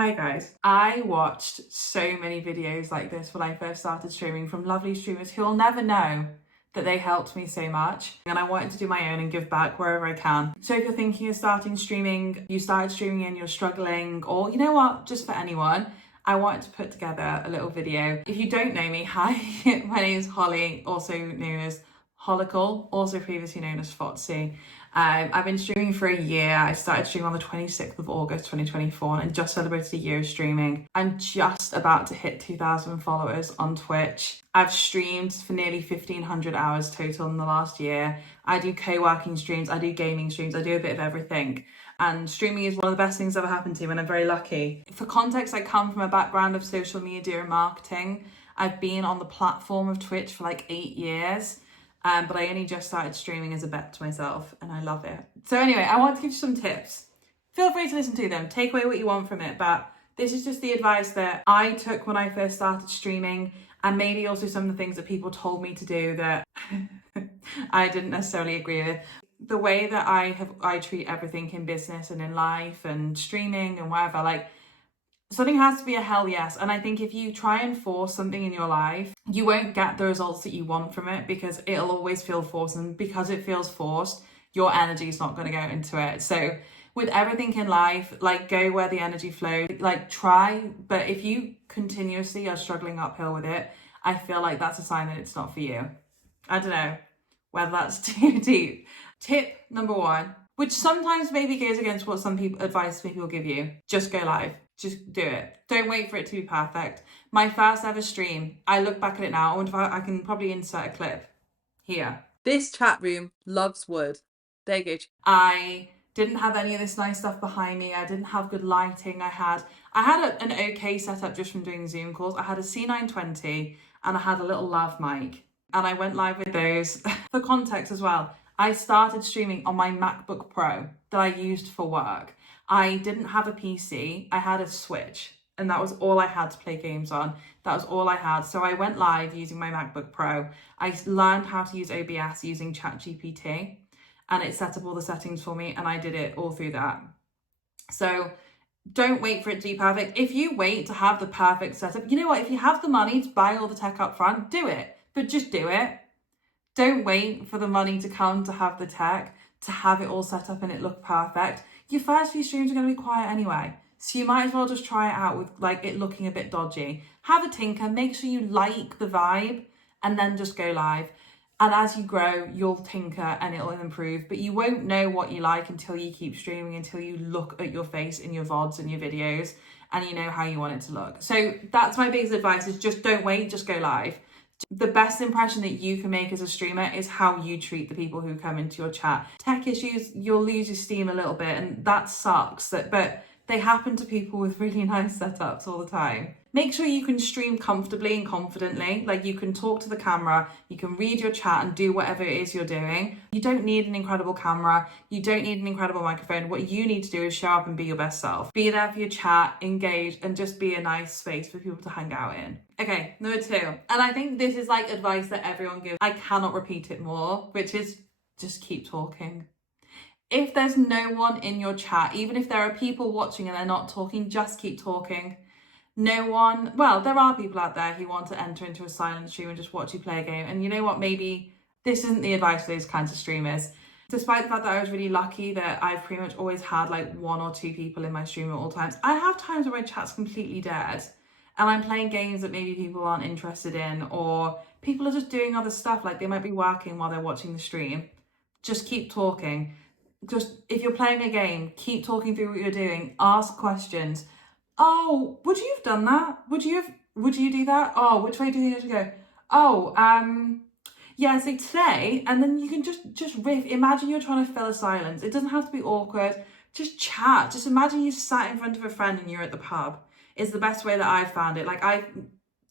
Hi guys, I watched so many videos like this when I first started streaming from lovely streamers who will never know that they helped me so much, and I wanted to do my own and give back wherever I can. So if you're thinking of starting streaming, you started streaming and you're struggling, or you know what, just for anyone, I wanted to put together a little video. If you don't know me, hi, my name is Holly, also known as Holical, also previously known as Fotsy. I've been streaming for a year. I started streaming on the 26th of August 2024 and just celebrated a year of streaming. I'm just about to hit 2,000 followers on Twitch. I've streamed for nearly 1,500 hours total in the last year. I do co-working streams, I do gaming streams, I do a bit of everything. And streaming is one of the best things that ever happened to me, and I'm very lucky. For context, I come from a background of social media and marketing. I've been on the platform of Twitch for like 8 years. But I only just started streaming as a bet to myself, and I love it. So anyway, I want to give you some tips. Feel free to listen to them. Take away what you want from it, but this is just the advice that I took when I first started streaming, and maybe also some of the things that people told me to do that I didn't necessarily agree with. The way that I treat everything in business and in life and streaming and wherever, like, something has to be a hell yes. And I think if you try and force something in your life, you won't get the results that you want from it, because it'll always feel forced. And because it feels forced, your energy is not going to go into it. So with everything in life, like, go where the energy flows, like, try. But if you continuously are struggling uphill with it, I feel like that's a sign that it's not for you. I don't know whether that's too deep. Tip number 1, which sometimes maybe goes against what some advice people give you: just go live. Just do it. Don't wait for it to be perfect. My first ever stream, I look back at it now, I wonder if I can probably insert a clip here. This chat room loves wood. There you go. I didn't have any of this nice stuff behind me. I didn't have good lighting. I had an okay setup just from doing Zoom calls. I had a C920 and I had a little lav mic, and I went live with those. For context as well, I started streaming on my MacBook Pro that I used for work. I didn't have a PC, I had a Switch, and that was all I had to play games on. That was all I had. So I went live using my MacBook Pro. I learned how to use OBS using ChatGPT, and it set up all the settings for me, and I did it all through that. So don't wait for it to be perfect. If you wait to have the perfect setup, you know what? If you have the money to buy all the tech up front, do it, but just do it. Don't wait for the money to come to have the tech, to have it all set up and it look perfect. Your first few streams are going to be quiet anyway, so you might as well just try it out with like it looking a bit dodgy. Have a tinker, make sure you like the vibe, and then just go live. And as you grow, you'll tinker and it'll improve, but you won't know what you like until you keep streaming, until you look at your face in your VODs and your videos and you know how you want it to look. So that's my biggest advice, is just don't wait, just go live. The best impression that you can make as a streamer is how you treat the people who come into your chat. Tech issues, you'll lose your steam a little bit, and that sucks, but they happen to people with really nice setups all the time. Make sure you can stream comfortably and confidently, like you can talk to the camera, you can read your chat and do whatever it is you're doing. You don't need an incredible camera, you don't need an incredible microphone. What you need to do is show up and be your best self. Be there for your chat, engage, and just be a nice space for people to hang out in. Okay, number 2, and I think this is like advice that everyone gives. I cannot repeat it more, which is just keep talking. If there's no one in your chat, even if there are people watching and they're not talking, just keep talking. No one, well, there are people out there who want to enter into a silent stream and just watch you play a game. And you know what, maybe this isn't the advice for those kinds of streamers. Despite the fact that I was really lucky that I've pretty much always had like 1 or 2 people in my stream at all times, I have times where my chat's completely dead and I'm playing games that maybe people aren't interested in, or people are just doing other stuff, like they might be working while they're watching the stream. Just keep talking. Just, if you're playing a game, keep talking through what you're doing. Ask questions. Oh, would you have done that? Would you do that? Oh, which way do you think I should go? Oh, yeah, so today, and then you can just riff. Imagine you're trying to fill a silence. It doesn't have to be awkward. Just chat. Just imagine you sat in front of a friend and you're at the pub. Is the best way that I've found it. Like, I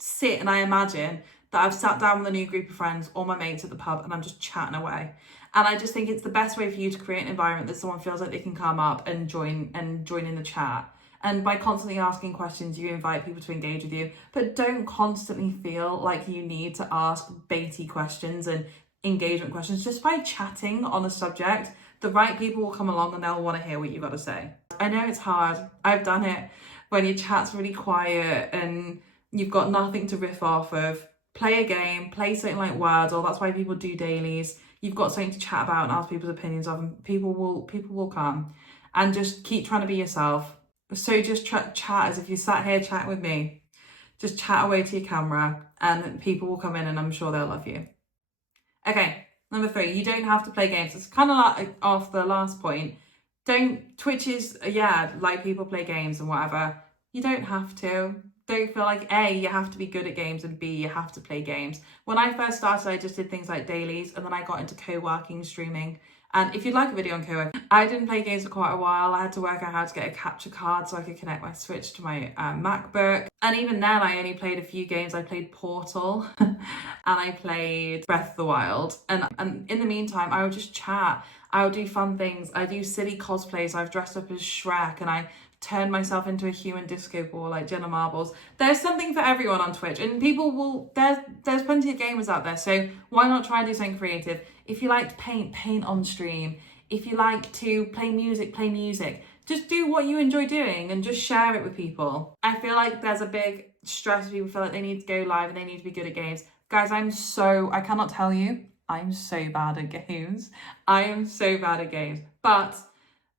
sit and I imagine that I've sat down with a new group of friends, all my mates at the pub, and I'm just chatting away. And I just think it's the best way for you to create an environment that someone feels like they can come up and join in the chat. And by constantly asking questions, you invite people to engage with you, but don't constantly feel like you need to ask baity questions and engagement questions. Just by chatting on a subject, the right people will come along and they'll want to hear what you've got to say. I know it's hard. I've done it. when your chat's really quiet and you've got nothing to riff off of. Play a game, play something like Wordle. That's why people do dailies. You've got something to chat about and ask people's opinions of, and people will come. And just keep trying to be yourself. So just chat as if you sat here chatting with me. Just chat away to your camera and people will come in and I'm sure they'll love you. Okay, number 3, you don't have to play games. It's kind of like off the last point. Twitch is, yeah, like people play games and whatever. You don't have to. Don't feel like A, you have to be good at games, and B, you have to play games. When I first started, I just did things like dailies, and then I got into co-working streaming. And if you'd like a video on co-working, I didn't play games for quite a while. I had to work out how to get a capture card so I could connect my Switch to my MacBook. And even then, I only played a few games. I played Portal and I played Breath of the Wild. And in the meantime, I would just chat. I would do fun things. I do silly cosplays. I've dressed up as Shrek and I turn myself into a human disco ball like Jenna Marbles. There's something for everyone on Twitch, and people will, there's plenty of gamers out there, so why not try and do something creative? If you like to paint on stream. If you like to play music. Just do what you enjoy doing and just share it with people. I feel like there's a big stress. People feel like they need to go live and they need to be good at games. Guys, I cannot tell you, I'm so bad at games. I am so bad at games, but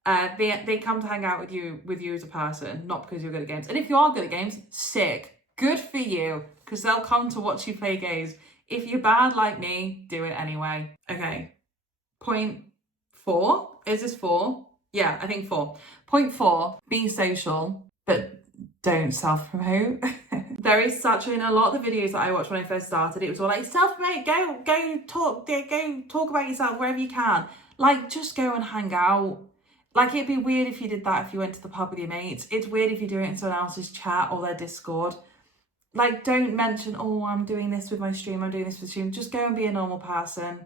they come to hang out with you as a person, not because you're good at games. And if you are good at games, sick. Good for you, because they'll come to watch you play games. If you're bad like me, do it anyway. Okay, point 4. Is this 4? Yeah, I think 4. Point 4, be social, but don't self-promote. There is such, in a lot of the videos that I watched when I first started, it was all like, self-promote, go talk about yourself wherever you can. Like, just go and hang out. Like, it'd be weird if you did that if you went to the pub with your mates. It's weird if you do it in someone else's chat or their Discord. Like, don't mention, oh, I'm doing this with my stream, I'm doing this with stream. Just go and be a normal person.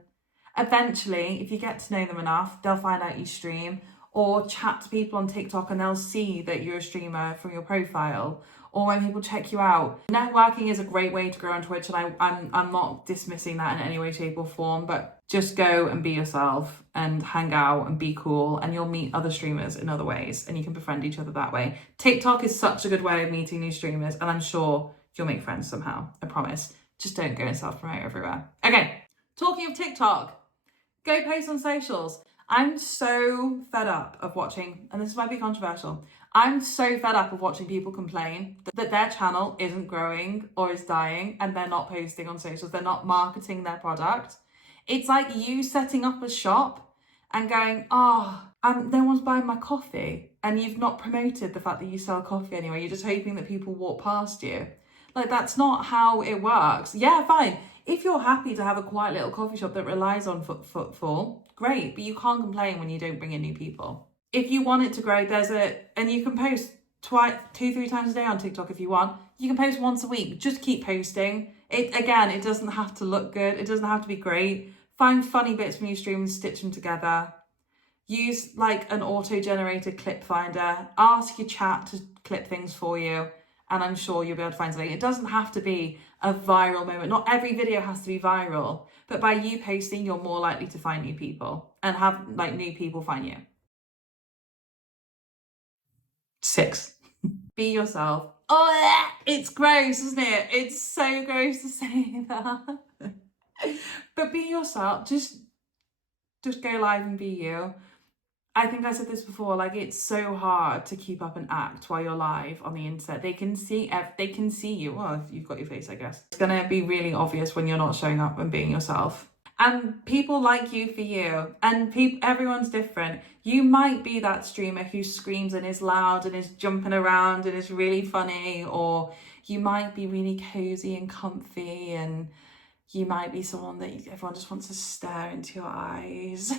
Eventually, if you get to know them enough, they'll find out you stream, or chat to people on TikTok and they'll see that you're a streamer from your profile, or when people check you out. Networking is a great way to grow on Twitch, and I'm not dismissing that in any way, shape or form, but just go and be yourself and hang out and be cool, and you'll meet other streamers in other ways and you can befriend each other that way. TikTok is such a good way of meeting new streamers, and I'm sure you'll make friends somehow, I promise. Just don't go and self-promote everywhere. Okay, talking of TikTok, go post on socials. I'm so fed up of watching, and this might be controversial, I'm so fed up of watching people complain that their channel isn't growing or is dying and they're not posting on socials, they're not marketing their product. It's like you setting up a shop and going, no one's buying my coffee, and you've not promoted the fact that you sell coffee anyway. You're just hoping that people walk past you. Like, that's not how it works. Yeah, fine. If you're happy to have a quiet little coffee shop that relies on footfall, great, but you can't complain when you don't bring in new people. If you want it to grow, and you can post 2-3 times a day on TikTok if you want. You can post once a week. Just keep posting. It doesn't have to look good. It doesn't have to be great. Find funny bits from your stream and stitch them together. Use like an auto-generated clip finder. Ask your chat to clip things for you, and I'm sure you'll be able to find something. It doesn't have to be a viral moment. Not every video has to be viral, but by you posting, you're more likely to find new people and have like new people find you. 6. Be yourself. Oh, it's gross, isn't it? It's so gross to say that. But be yourself. Just go live and be you. I think I said this before, like, it's so hard to keep up an act while you're live on the internet. They can see you. Well, if you've got your face, I guess. It's gonna be really obvious when you're not showing up and being yourself. And people like you for you, and everyone's different. You might be that streamer who screams and is loud and is jumping around and is really funny, or you might be really cozy and comfy, and you might be someone that everyone just wants to stare into your eyes.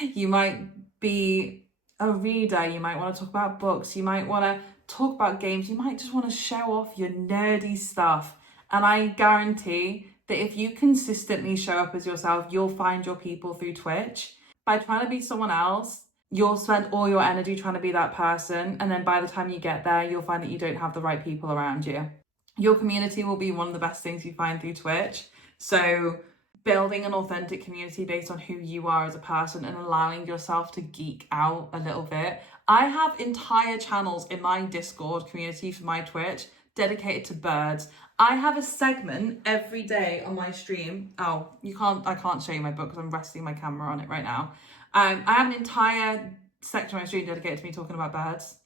You might be a reader, you might want to talk about books, you might want to talk about games, you might just want to show off your nerdy stuff. And I guarantee that if you consistently show up as yourself, you'll find your people through Twitch. By trying to be someone else, you'll spend all your energy trying to be that person, and then by the time you get there, you'll find that you don't have the right people around you. Your community will be one of the best things you find through Twitch. So building an authentic community based on who you are as a person and allowing yourself to geek out a little bit. I have entire channels in my Discord community for my Twitch dedicated to birds. I have a segment every day on my stream. Oh, I can't show you my book because I'm resting my camera on it right now. I have an entire section of my stream dedicated to me talking about birds.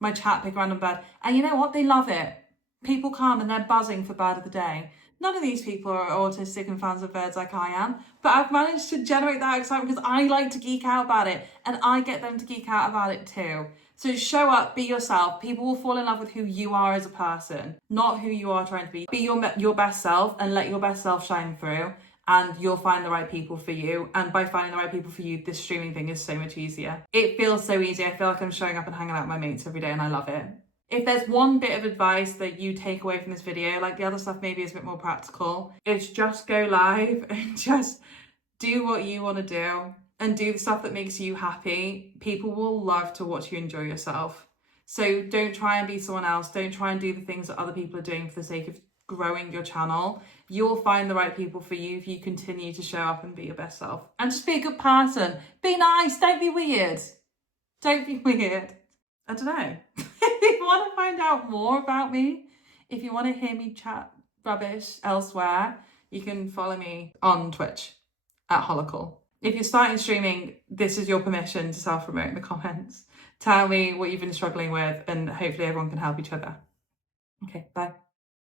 My chat pick a random bird. And you know what? They love it. People come and they're buzzing for bird of the day. None of these people are autistic and fans of birds like I am, but I've managed to generate that excitement because I like to geek out about it and I get them to geek out about it too. So show up, be yourself. People will fall in love with who you are as a person, not who you are trying to be. Be your best self and let your best self shine through, and you'll find the right people for you. And by finding the right people for you, this streaming thing is so much easier. It feels so easy. I feel like I'm showing up and hanging out with my mates every day and I love it. If there's one bit of advice that you take away from this video, like the other stuff maybe is a bit more practical, it's just go live and just do what you want to do and do the stuff that makes you happy. People will love to watch you enjoy yourself. So don't try and be someone else. Don't try and do the things that other people are doing for the sake of growing your channel. You'll find the right people for you if you continue to show up and be your best self. And just be a good person. Be nice. Don't be weird. Don't be weird. I don't know. If you want to find out more about me, if you want to hear me chat rubbish elsewhere, you can follow me on Twitch at Holocaul. If you're starting streaming, this is your permission to self-promote in the comments. Tell me what you've been struggling with and hopefully everyone can help each other. Okay, bye.